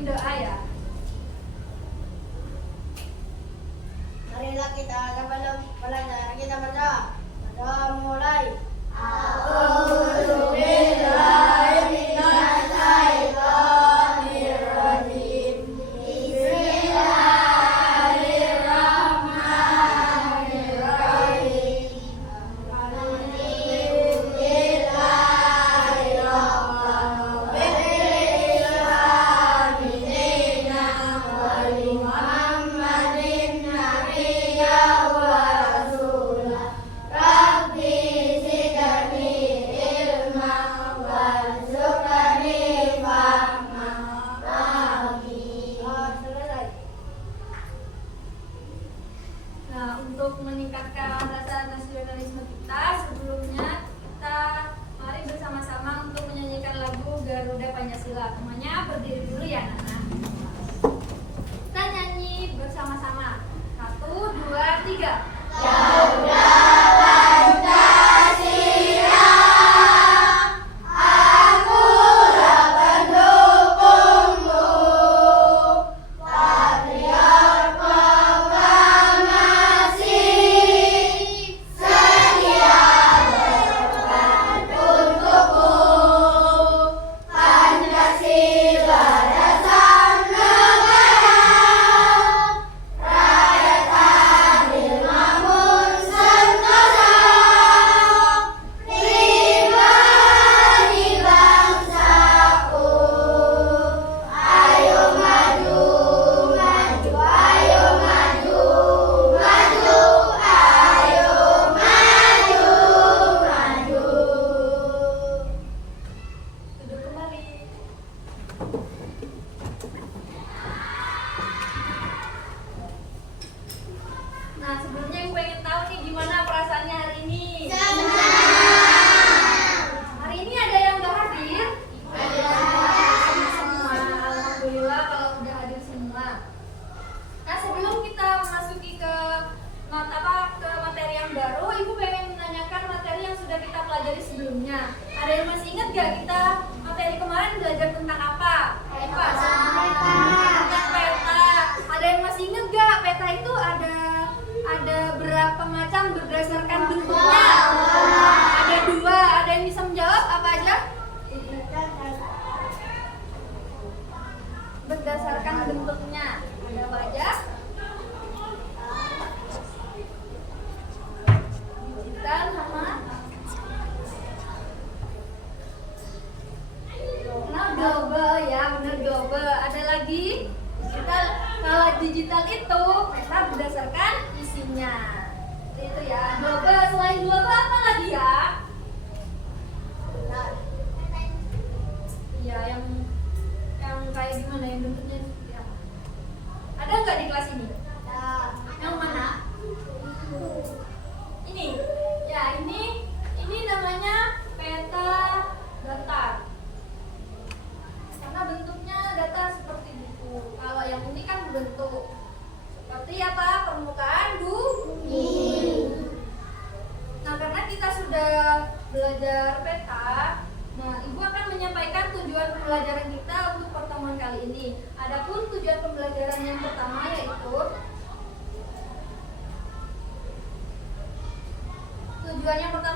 bimbing doa ya. Marilah kita sebelum belajar kita berdoa. Berdoa mulai. Untuk meningkatkan rasa nasionalisme kita, sebelumnya kita mari bersama-sama untuk menyanyikan lagu Garuda Pancasila. Semuanya berdiri dulu ya, Nana. Kita nyanyi bersama-sama. 1, 2, 3. Garuda Nah, sebelumnya gue pengen tahu nih gimana perasaannya hari ini. Hari ini ada yang udah hadir? Semua. Alhamdulillah kalau udah hadir semua. Nah, sebelum kita memasuki ke materi yang baru, Ibu pengen menanyakan materi yang sudah kita pelajari sebelumnya. Ada yang masih ingat gak kita materi kemarin belajar tentang apa? Apa? Tentang peta. Ada yang masih ingat gak peta itu ada berapa macam berdasarkan bentuknya? Ada 2. Ada yang bisa menjawab apa aja? Berdasarkan bentuknya. Ada apa aja? Digital sama global ya, benar global. Ada lagi? Kalau digital itu peta berdasarkan isinya. Itu ya. Global, selain global apa lagi ya? Ya, yang kayak gimana, yang bentuknya seperti apa? Ada nggak di kelas ini? Yang mana? Ini. Ya, ini namanya peta datar. Karena bentuknya datar seperti buku. Kalau yang ini kan bentuk seperti apa? Permukaan bumi. Nah, karena kita sudah belajar peta, nah Ibu akan menyampaikan tujuan pembelajaran kita untuk pertemuan kali ini. Adapun tujuan pembelajaran yang pertama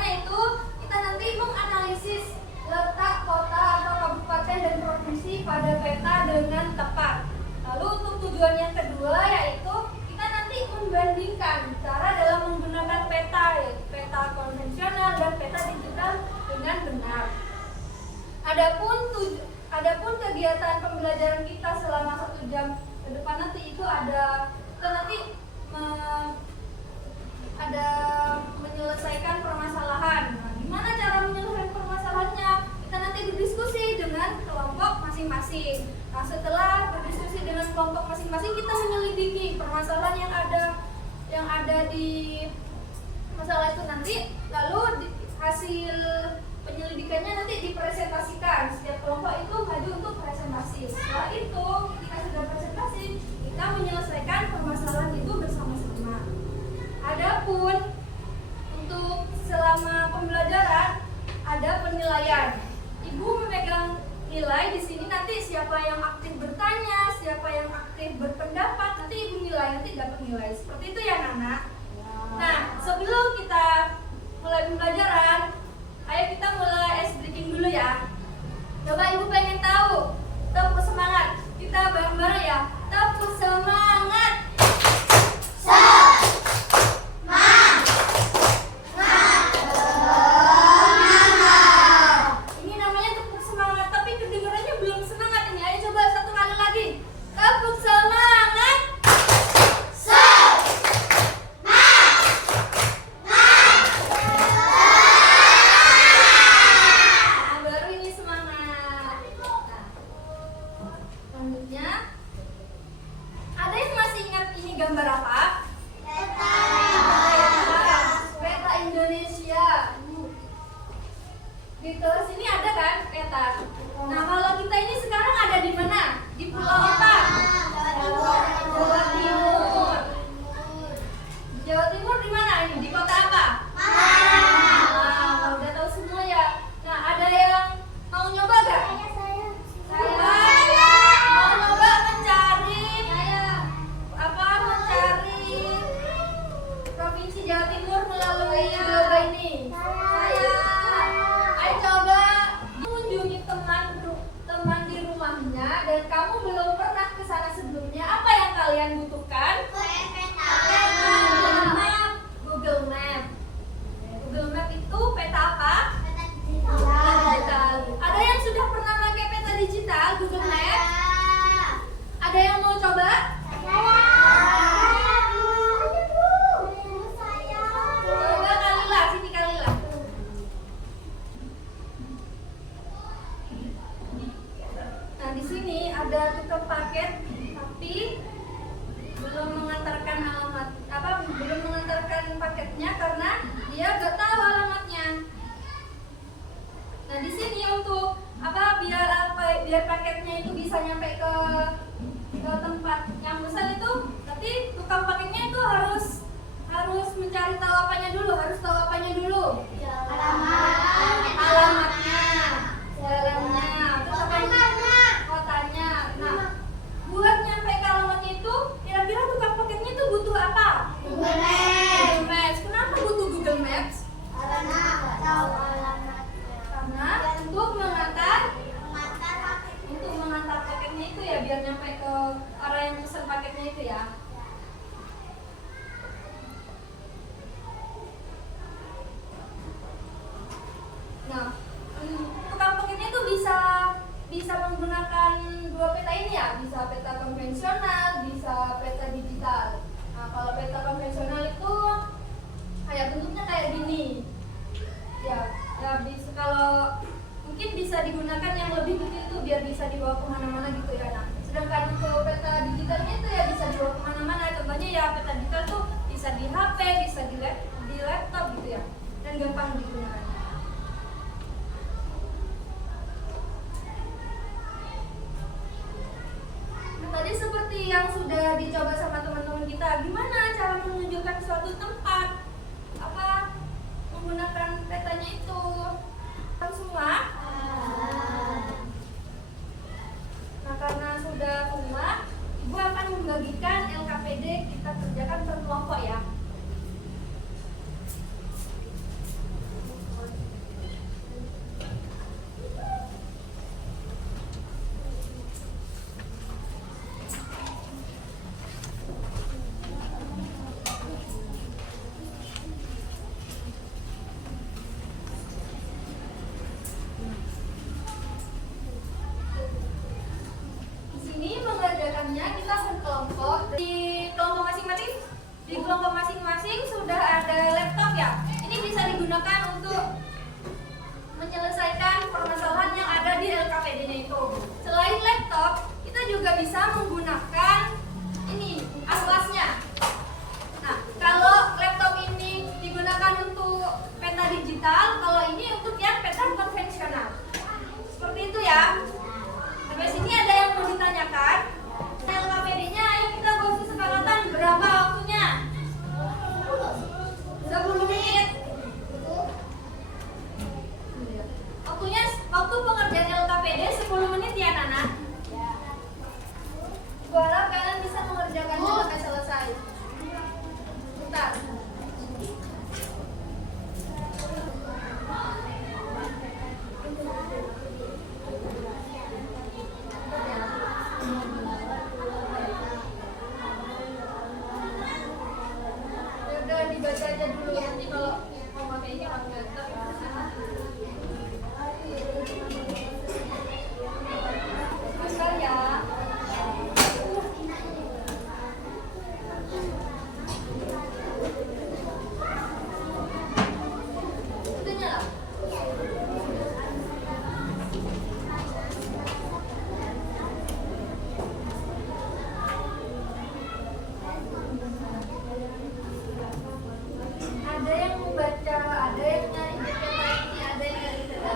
yaitu kita nanti menganalisis letak kota atau kabupaten dan provinsi pada peta dengan tepat. Lalu untuk tujuan yang kedua yaitu kita nanti membandingkan cara dalam menggunakan peta, yaitu peta konvensional dan peta digital dengan benar. Adapun kegiatan pembelajaran kita selama 1 jam ke depan nanti itu ada menyelesaikan permasalahan. Nah, gimana cara menyelesaikan permasalahannya? Kita nanti berdiskusi dengan kelompok masing-masing. Nah, setelah berdiskusi dengan kelompok masing-masing, kita menyelidiki permasalahan yang ada di masalah itu nanti. Lalu hasil penyelidikannya nanti dipresentasikan. Setiap kelompok itu maju untuk presentasi. Setelah itu, ketika sudah presentasi, kita menyelesaikan permasalahan itu bersama-sama. Adapun untuk selama pembelajaran ada penilaian. Ibu memegang nilai di sini nanti siapa yang aktif bertanya, siapa yang aktif berpendapat, nanti ibu nilai, nanti dapat nilai. Seperti itu ya Nana. Nah, sebelum kita mulai pembelajaran, ayo kita mulai ice breaking dulu ya. Coba ibu pengen tahu, tepuk semangat. Kita bareng-bareng ya. Tepuk semangat. Ini namanya tepuk semangat, tapi kedengarannya belum semangat ini. Ayo coba satu kali lagi. Tepuk semangat. Nah, baru ini semangat. Nah, selanjutnya, ada yang masih ingat ini gambar apa? Peta Indonesia. Di kelas ini ada kan peta? Nah, kalau kita ini sekarang ada di mana? Di pulau apa? Jawa Timur. Jawa Timur di mana ini? Di kota apa? Nah, udah tahu semua ya. Nah, ada yang mau nyoba gak? Saya mau nyoba mencari provinsi Jawa Timur melalui globe ini. Ayo coba mengunjungi teman di rumahnya dan kamu belum pernah ke sana sebelumnya. Apa yang kalian butuhkan? Google Map. Google Map itu peta apa? Digital. Ada yang sudah pernah pakai peta digital Google Map? Ada yang mau coba? Coba Kalila, sini Kalila. Nah, di sini ada tukang paket tapi belum mengantarkan belum mengantarkan paketnya karena dia gak tahu alamatnya. Nah, di sini untuk biar paketnya itu bisa nyampe ke tempat yang pesan itu, nanti tukang paketnya itu harus mencari tahu apanya dulu, harus tahu apanya dulu. Alamatnya, jalannya, terus kotanya. Nah, buat nyampe ke alamatnya itu, kira-kira tukang paketnya itu butuh apa? Google Maps. Kenapa butuh Google Maps? Karena untuk mengantar paketnya itu ya, biar nyampe ke orang yang pesan paketnya itu ya. Nah, tukang paketnya itu bisa menggunakan dua peta ini ya, bisa peta konvensional, bisa peta digital. Nah, kalau peta konvensional itu kayak bentuknya kayak gini. Ya bisa, kalau mungkin bisa digunakan yang lebih kecil itu biar bisa dibawa kemana-mana gitu ya. Nah, sedangkan untuk peta digitalnya itu ya bisa dibawa kemana-mana. Contohnya ya peta digital tuh bisa di HP, bisa di laptop gitu ya, dan gampang digunakan. Nah, tadi seperti yang sudah dicoba sama teman-teman kita, gimana cara menunjukkan suatu tempat? Menggunakan petanya itu. Kan semua? Nah, karena sudah semua, Ibu akan membagikan LKPD kita kerjakan per kelompok ya. Kita berkelompok. Di kelompok masing-masing sudah ada laptop ya. Ini bisa digunakan untuk menyelesaikan permasalahan yang ada di LKPD-nya itu. Selain laptop, kita juga bisa menggunakan ini atlasnya. Nah, kalau laptop ini digunakan untuk peta digital, kalau ini untuk yang peta konvensional. Seperti itu ya. Sampai sini ada yang mau ditanyakan? LKPD-nya, ayo kita buat kesepakatan berapa waktunya? 10 menit. Waktu pengerjaan LKPD 10 menit. dibaca aja dulu. Nanti kalau mau pakai ini pakai laptop. Bentar ya. Udah nyala? Ada yang membaca, ada yang nyari cerita ini, ada yang nggak bisa.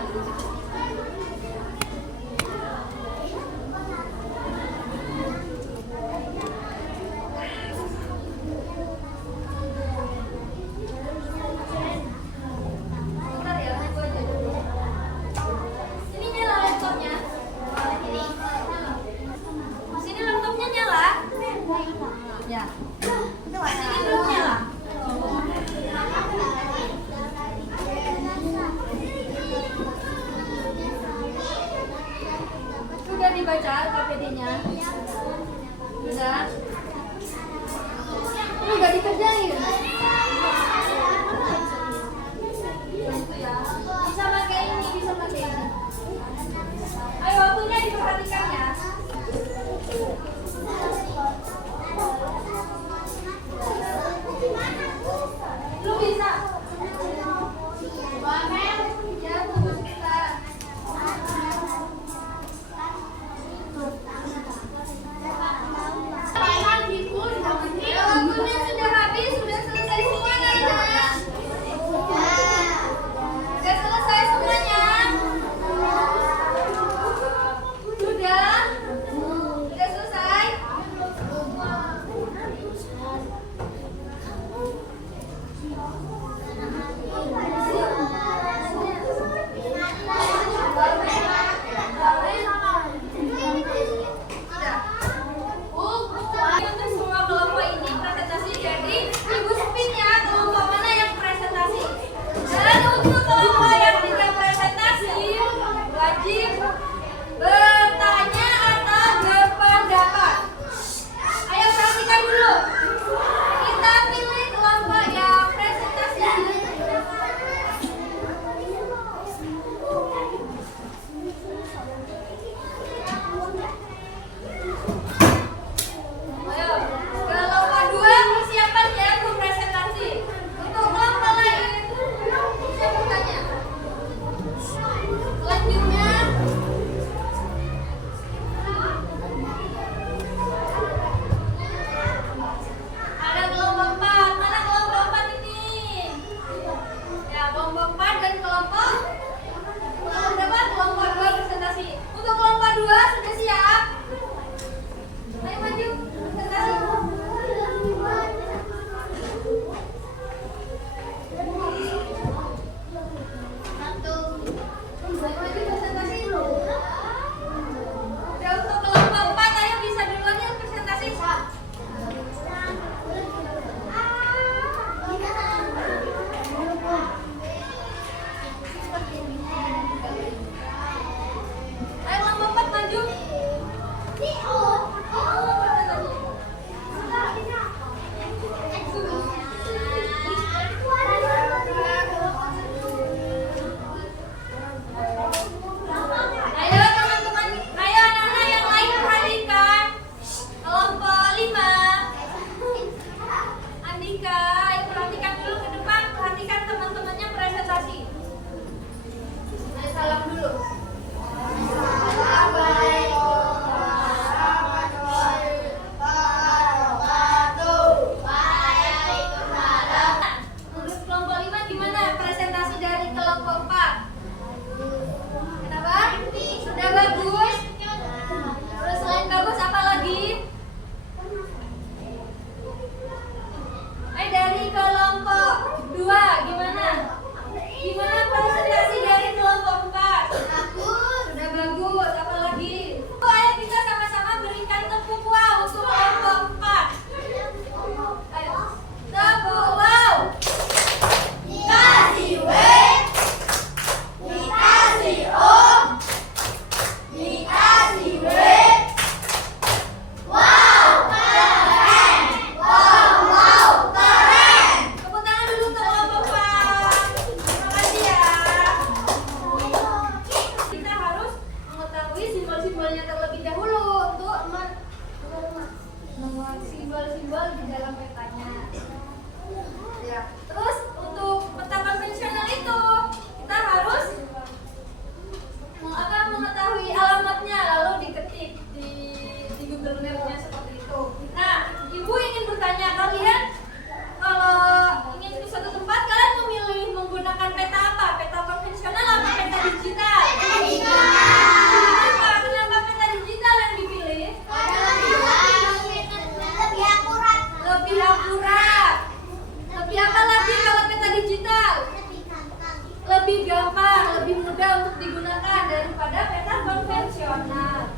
konvensional.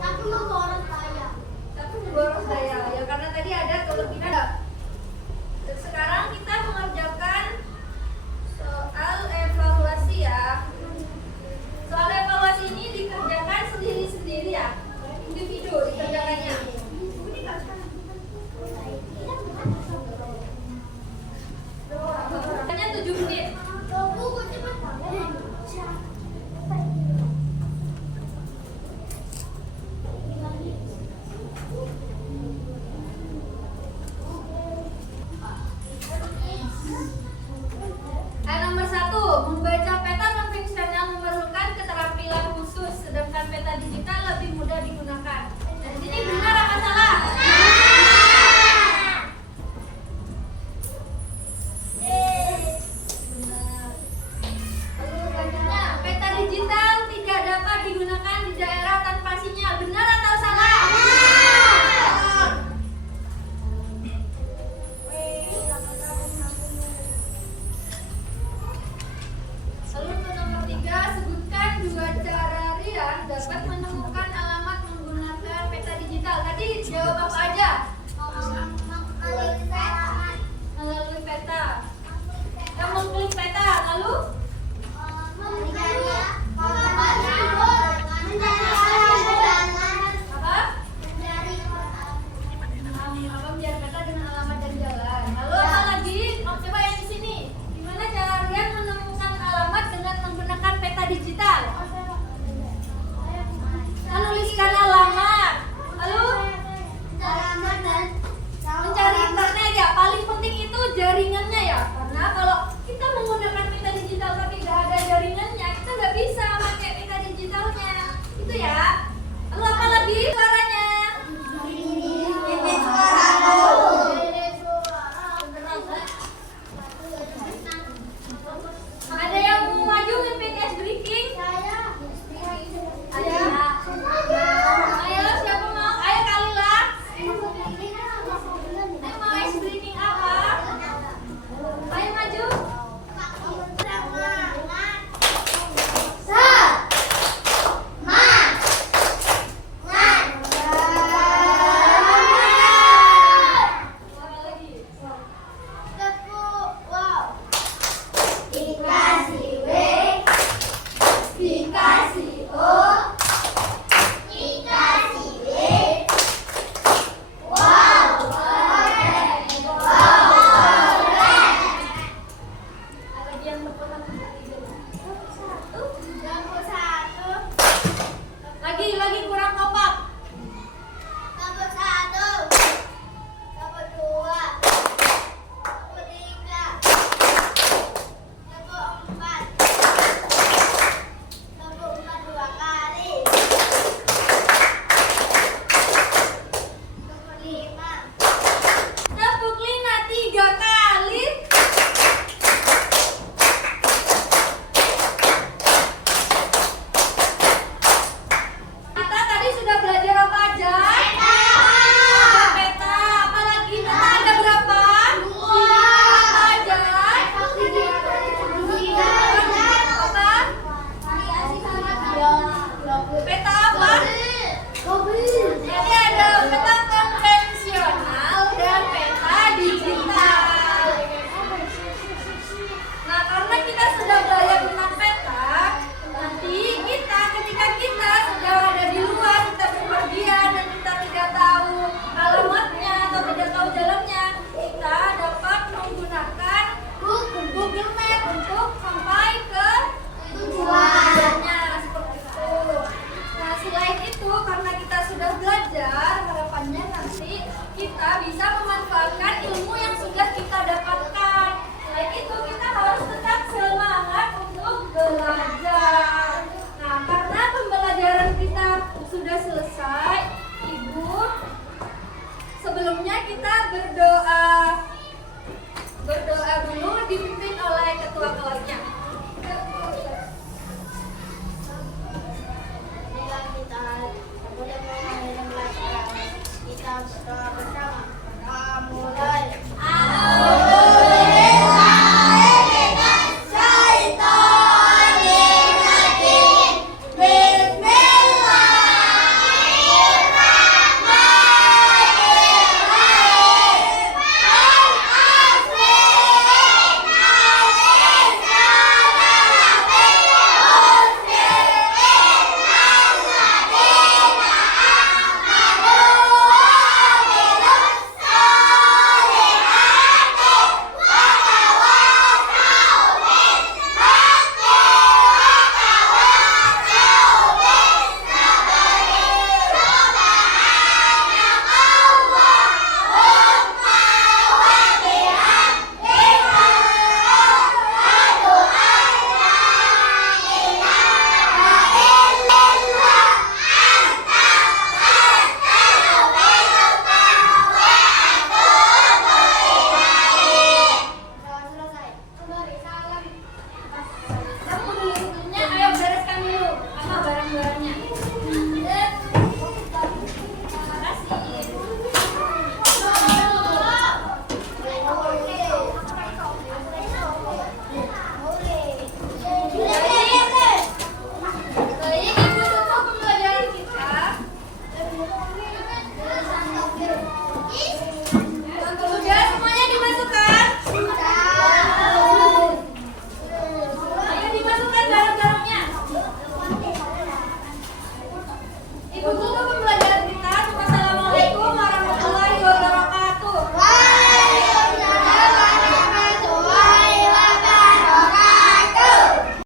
Tapi memboros saya. Tapi boros daya ya karena tadi ada kelebihan. Sekarang kita mengerjakan soal evaluasi ya. Soal evaluasi ini dikerjakan sendiri-sendiri ya. Individu dikerjakannya. Hanya 7 menit. Buku cepat. Nomor 1, membaca peta konvensional memerlukan keterampilan khusus, sedangkan peta digital lebih mudah digunakan. Dan sini benar apa salah? Benar. Lalu selanjutnya, peta digital tidak dapat digunakan di daerah tanpa sinyal. Benar atau salah? Lalu untuk nomor 3, sebutkan 2 cara Rian dapat menemukan alamat menggunakan peta digital. Tadi jawab apa aja? Melalui peta. Yang mengklik peta, lalu apa? Apa biar peta dengan alamat dan jalan. Lalu apa lagi? Oh, coba yang di sini. Gimana cara Rian menemukan alamat dengan menggunakan peta digital? Menuliskan alamat. Lalu mencari internet ya. Paling penting itu jaringannya ya. Karena kalau kita menggunakan peta digital tapi nggak ada jaringannya, kita nggak bisa pakai peta digitalnya. Itu ya. Lalu apa lagi suaranya? Ada yang mau maju mimpin ice breaking? Ayo. Ayo siapa mau? Ayo Kalila. Ayo mau ice breaking apa? Ayo maju. Suara lagi. Lagi yang berpegang lagi kurang kompak. Tepuk lima 3 kali. Kita tadi sudah belajar apa aja? Peta. Apalagi peta ada berapa? Apa aja? Apa? Peta apa? Jadi ada peta konvensional dan peta digital. Nah, karena kita sudah belajar tentang peta, nanti ketika kita sedang ada di luar, kita berpergian dan kita tidak tahu alamatnya atau tidak tahu jalannya, kita dapat menggunakan Google Map untuk sampai ke tujuannya seperti itu. Nah, selain itu karena kita sudah belajar, harapannya nanti kita bisa memanfaatkan ilmu yang sudah kita dapatkan. Selain itu kita harus tetap semangat untuk belajar. Nah, karena pembelajaran kita sudah selesai, Ibu, sebelumnya kita berdoa dulu dipimpin oleh ketua kelasnya.